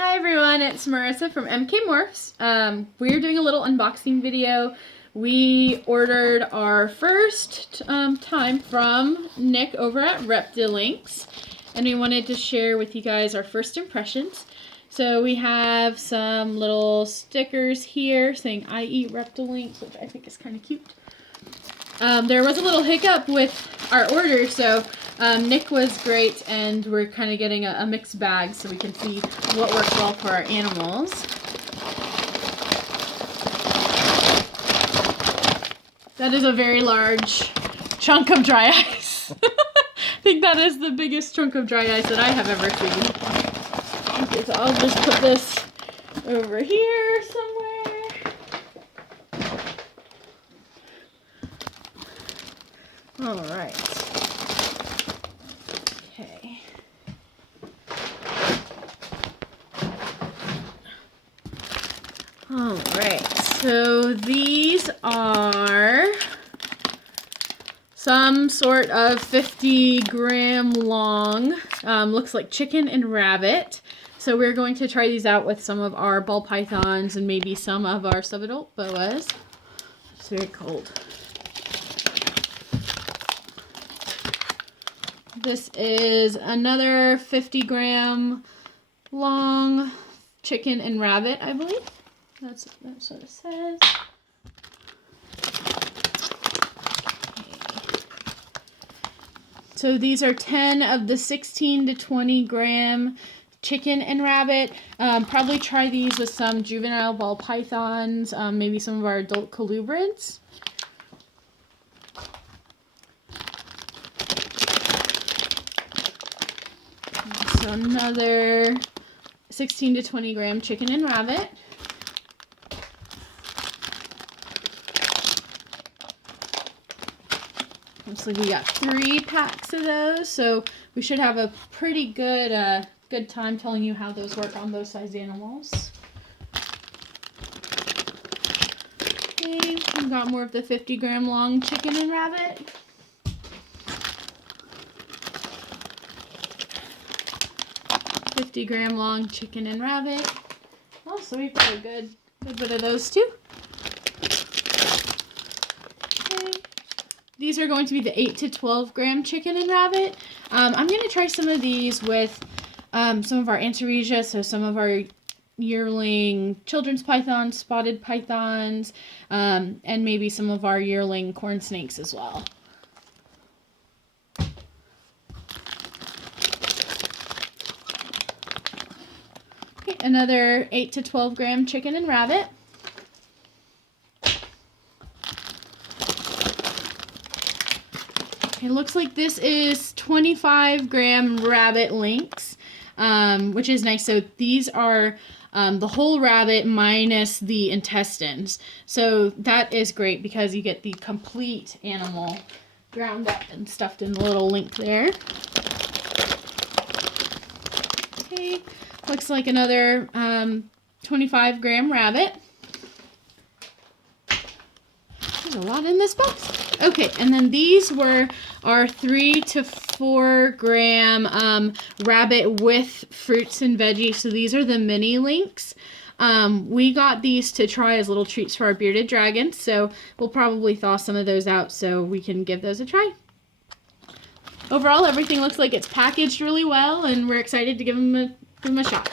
Hi everyone, it's Marissa from MK Morphs. We're doing a little unboxing video. We ordered our first time from Nick over at Reptilinks, and we wanted to share with you guys our first impressions. So we have some little stickers here saying I eat Reptilinks, which I think is kind of cute. There was a little hiccup with our order, so Nick was great, and we're kind of getting a mixed bag so we can see what works well for our animals. That is a very large chunk of dry ice. I think that is the biggest chunk of dry ice that I have ever seen. Okay, so I'll just put this over here somewhere. All right. Okay. All right. So these are some sort of 50-gram long, looks like chicken and rabbit. So we're going to try these out with some of our ball pythons and maybe some of our subadult boas. It's very cold. This is another 50-gram long chicken and rabbit, I believe. That's what it says. Okay. So these are 10 of the 16 to 20-gram chicken and rabbit. Probably try these with some juvenile ball pythons, maybe some of our adult colubrids. So another 16 to 20-gram chicken and rabbit. Looks like we got 3 packs of those, so we should have a pretty good good time telling you how those work on those size animals. Okay, we've got more of the 50-gram long chicken and rabbit. gram long chicken and rabbit. Oh, so we've got a good bit of those too. Okay. These are going to be the 8 to 12-gram chicken and rabbit. I'm going to try some of these with some of our Antaresia, so some of our yearling children's pythons, spotted pythons, and maybe some of our yearling corn snakes as well. Another 8 to 12-gram chicken and rabbit. It looks like this is 25-gram rabbit links, which is nice. So these are the whole rabbit minus the intestines. So that is great because you get the complete animal ground up and stuffed in the little link there. Okay. Looks like another 25-gram rabbit. There's a lot in this box. Okay, and then these were our 3 to 4-gram rabbit with fruits and veggies. So these are the mini links. We got these to try as little treats for our bearded dragons. So we'll probably thaw some of those out so we can give those a try. Overall, everything looks like it's packaged really well, and we're excited to give them a shot.